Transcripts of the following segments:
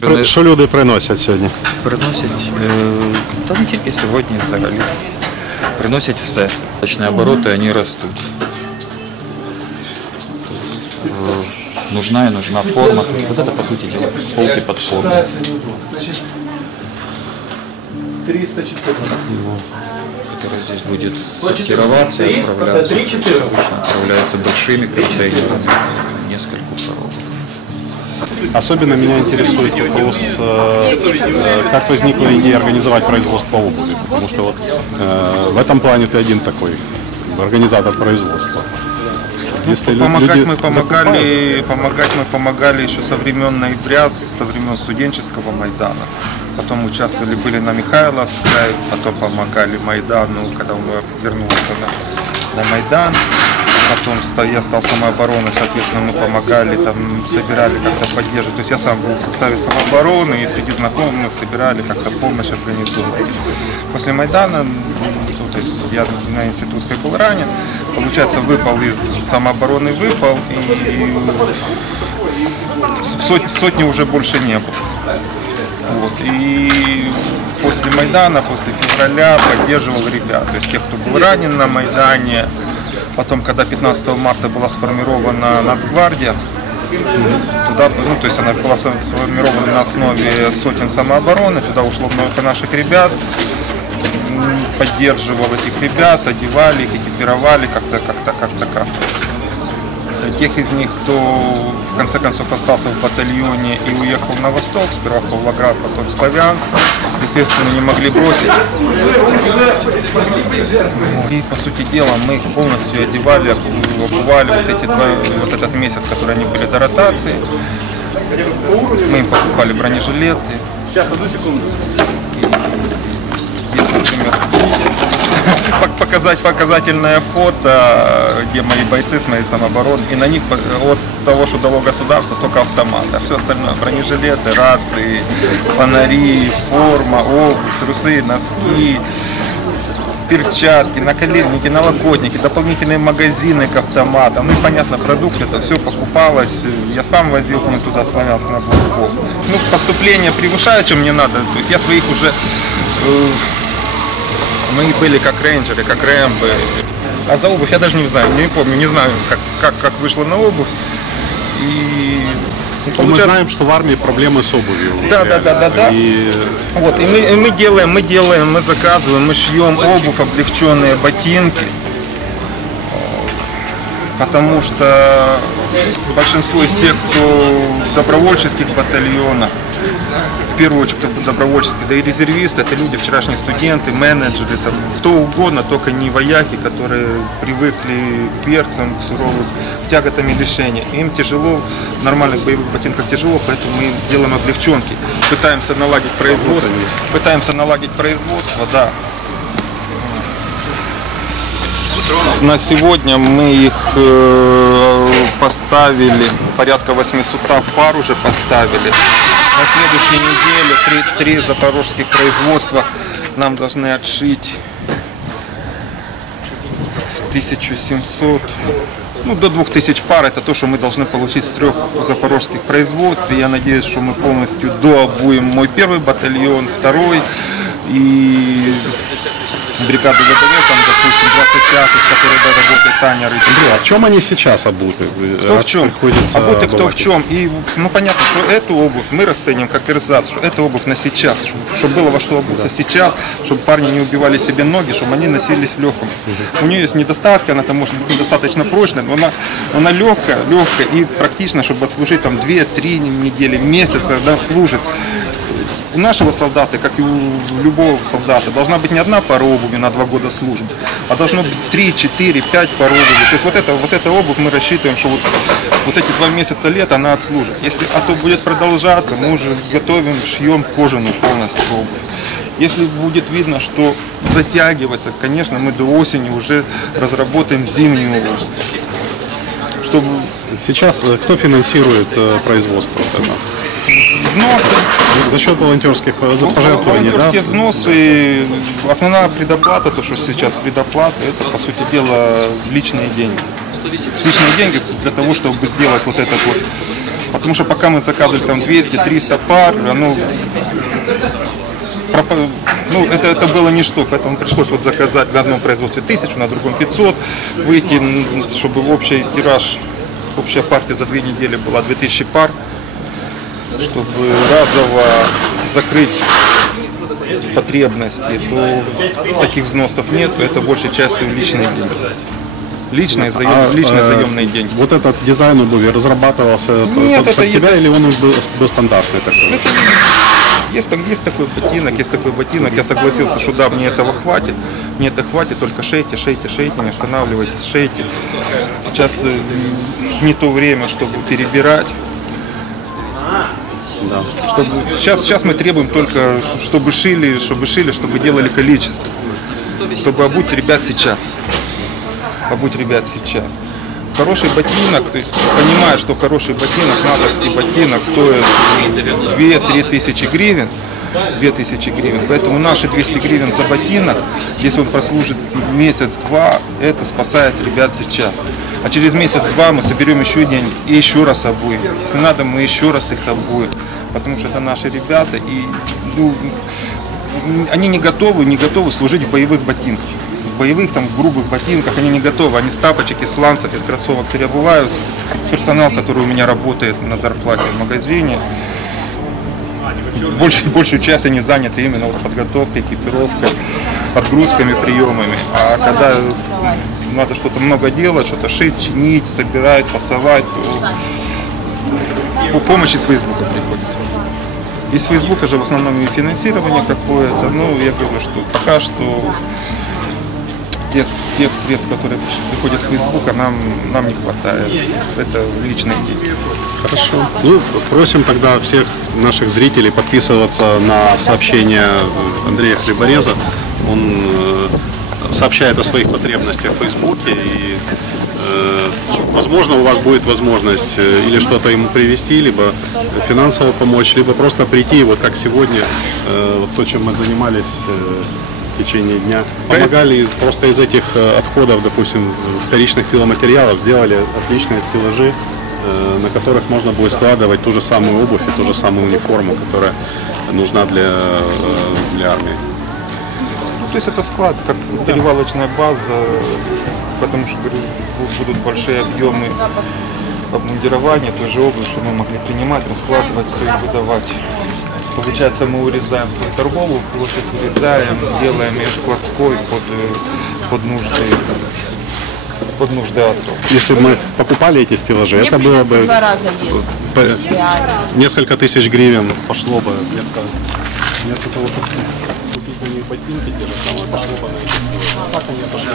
Про- Що люди приносять сьогодні? Приносять, е, та не тільки сьогодні взагалі. Приносять все. Точні обороти, вони ростуть. Тобто, е, Нужна и нужна форма. Вот это, по сути дела, полки под форму. 314. которая здесь будет сортироваться и отправляться, отправляется большими контейнерами, несколько коробок. Особенно меня интересует вопрос, э, как возникла идея организовать производство обуви. Потому что вот э, в этом плане ты один такой организатор производства. Если лю- Помогать люди мы закупают, помогали, помогать мы помогали еще со времен ноября, со времен студенческого Майдана. Потом участвовали, были на Михайловской, потом помогали Майдану, когда он вернулся на, на Майдан. Потом ста- я стал самообороной, соответственно, мы помогали, там, собирали как-то поддерживать. То есть я сам был в составе самообороны и среди знакомых собирали как-то помощь организовывали. После Майдана, ну, то есть я на институтской был ранен, получается, выпал из самообороны, выпал, и в сот- сотни уже больше не было. Вот. И после Майдана, после февраля поддерживал ребят. То есть тех, кто был ранен на Майдане. Потом, когда 15 марта была сформирована Нацгвардия, туда, ну, то есть она была сформирована на основе сотен самообороны, туда ушло много наших ребят, поддерживал этих ребят, одевали их, экипировали как-то, как-то, как-то, как-то. Тех из них, кто в конце концов остался в батальоне и уехал на восток, сперва в Павлоград, потом в Славянск, естественно, не могли бросить. И, по сути дела, мы их полностью одевали, обували вот, эти два, вот этот месяц, который они были до ротации. Мы им покупали бронежилеты. Сейчас, одну секунду. Есть, например, пок- показать показательное фото, где мои бойцы с моей самообороны, и на них от того, что дало государство, только автомат, а все остальное, бронежилеты, рации, фонари, форма, обувь, трусы, носки, перчатки, наколенники, налокотники, дополнительные магазины к автоматам. Ну и понятно, продукты, это все покупалось. Я сам возил ним туда, славянск на блокпост. Ну, поступление превышает, чем мне надо. То есть я своих уже... э, мы были как рейнджеры, как рэмбы. А за обувь я даже не знаю, не помню, не знаю, как, как, как вышло на обувь. И ну, Мы знаем, что в армии проблемы с обувью. Да, да, да, да, да. И Вот, и мы, и мы делаем, мы делаем, мы заказываем, мы шьем обувь, облегченные ботинки. Потому что большинство из тех, кто в добровольческих батальонах, в первую очередь, кто добровольческих, да и резервисты, это люди, вчерашние студенты, менеджеры, там, кто угодно, только не вояки, которые привыкли к перцам, к суровым к тяготам и лишениям. Им тяжело, в нормальных боевых ботинках тяжело, поэтому мы делаем облегченки. Пытаемся наладить производство, пытаемся наладить производство, да. На сегодня мы их э, поставили, порядка 800 пар уже поставили. На следующей неделе три, три запорожских производства нам должны отшить 1700, ну до 2000 пар. Это то, что мы должны получить с трех запорожских производств. Я надеюсь, что мы полностью дообуем мой первый батальон, второй и бригаду ВДВ, там, допустим, 25 с которой работает Таня Рычкова. а в чем они сейчас обуты? Кто в чем? приходится будто кто в чем. И ну понятно, что эту обувь мы расценим как эрзац, что это обувь на сейчас, чтобы было во что обуться сейчас, чтобы парни не убивали себе ноги, чтобы они носились в легком. У нее есть недостатки, она там может быть недостаточно прочная, но она, она легкая, легкая и практично, чтобы отслужить там 2-3 недели, месяца, да, служит. У нашего солдата, как и у любого солдата, должна быть не одна пара обуви на два года службы, а должно быть 3, 4, 5 пар обуви. То есть вот, это, вот эта обувь мы рассчитываем, что вот, вот эти два месяца лета она отслужит. Если а то будет продолжаться, мы уже готовим, шьем кожаную полностью обувь. Если будет видно, что затягивается, конечно, мы до осени уже разработаем зимнюю обувь. Чтобы Сейчас э, кто финансирует э, производство взносы За счет волонтерских э, за пожертвований, да? Волонтерские взносы, основная предоплата, то, что сейчас предоплата, это, по сути дела, личные деньги. Личные деньги для того, чтобы сделать вот этот вот Потому что пока мы заказывали там 200-300 пар, оно ну, это, это было ничто, поэтому пришлось вот заказать на одном производстве тысячу, на другом 500, выйти, чтобы общий тираж, общая партия за две недели была 2000 пар, чтобы разово закрыть потребности, то таких взносов нет, это большей частью личные деньги. Личные, заем- А, личные э, заемные деньги. Вот этот дизайн обуви разрабатывался Нет, под, это под тебя или он был, был стандартный такой? Есть, так- есть такой ботинок, есть такой ботинок. Я согласился, что да, мне этого хватит. Мне это хватит, только шейте, шейте, шейте, не останавливайтесь, шейте. Сейчас э, не то время, чтобы перебирать. Да. Чтобы, сейчас, сейчас мы требуем только, чтобы шили, чтобы шили, чтобы делали количество. Чтобы обуть ребят сейчас. Обуть ребят сейчас. Хороший ботинок, то есть понимая, что хороший ботинок, натовский ботинок стоит 2-3 тысячи гривен, 2 тысячи гривен. Поэтому наши 200 гривен за ботинок, если он прослужит месяц-два, это спасает ребят сейчас. А через месяц-два мы соберем еще деньги и еще раз обуем. Если надо, мы еще раз их обуем. Потому что это наши ребята, и ну, они не готовы, не готовы служить в боевых ботинках. В боевых там грубых ботинках они не готовы. Они с тапочек, из сланцев, из кроссовок переобуваются. Персонал, который у меня работает на зарплате в магазине, больш, большую часть они заняты именно вот подготовкой, экипировкой, отгрузками, приемами. А когда надо что-то много делать, что-то шить, чинить, собирать, фасовать, то по помощи с Фейсбука приходит. Из Фейсбука же в основном и финансирование какое-то. Ну, я говорю, что пока что тех, тех средств, которые приходят с Фейсбука, нам, нам не хватает. Это личные деньги. Хорошо. Ну, просим тогда всех наших зрителей подписываться на сообщения Андрея Хлебореза. Он э, сообщает о своих потребностях в Фейсбуке и э, Возможно, у вас будет возможность э, или что-то ему привести, либо финансово помочь, либо просто прийти, вот как сегодня, э, вот то, чем мы занимались э, в течение дня. Помогали из- просто из этих э, отходов, допустим, вторичных пиломатериалов, сделали отличные стеллажи, э, на которых можно будет складывать ту же самую обувь и ту же самую униформу, которая нужна для, э, для армии. Ну, то есть это склад, как перевалочная база, потому что говорю, бу- будут большие объемы обмундирования той же обуви, что мы могли принимать, раскладывать все и выдавать. Получается, мы урезаем свою торговую площадь, урезаем, делаем ее складской под, э, под нужды под нужды АТО. Если бы мы покупали эти стеллажи, Мне это было бы два раза Реально. несколько тысяч гривен пошло бы вместо, вместо того, чтобы купить на них ботинки, те же самые, пошло бы на эти стеллажи. А так они пошли.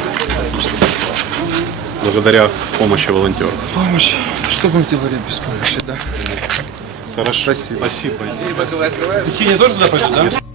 Благодаря помощи волонтеров. Помощь. Что будем делать без помощи, да? Хорошо. Спасибо. Спасибо.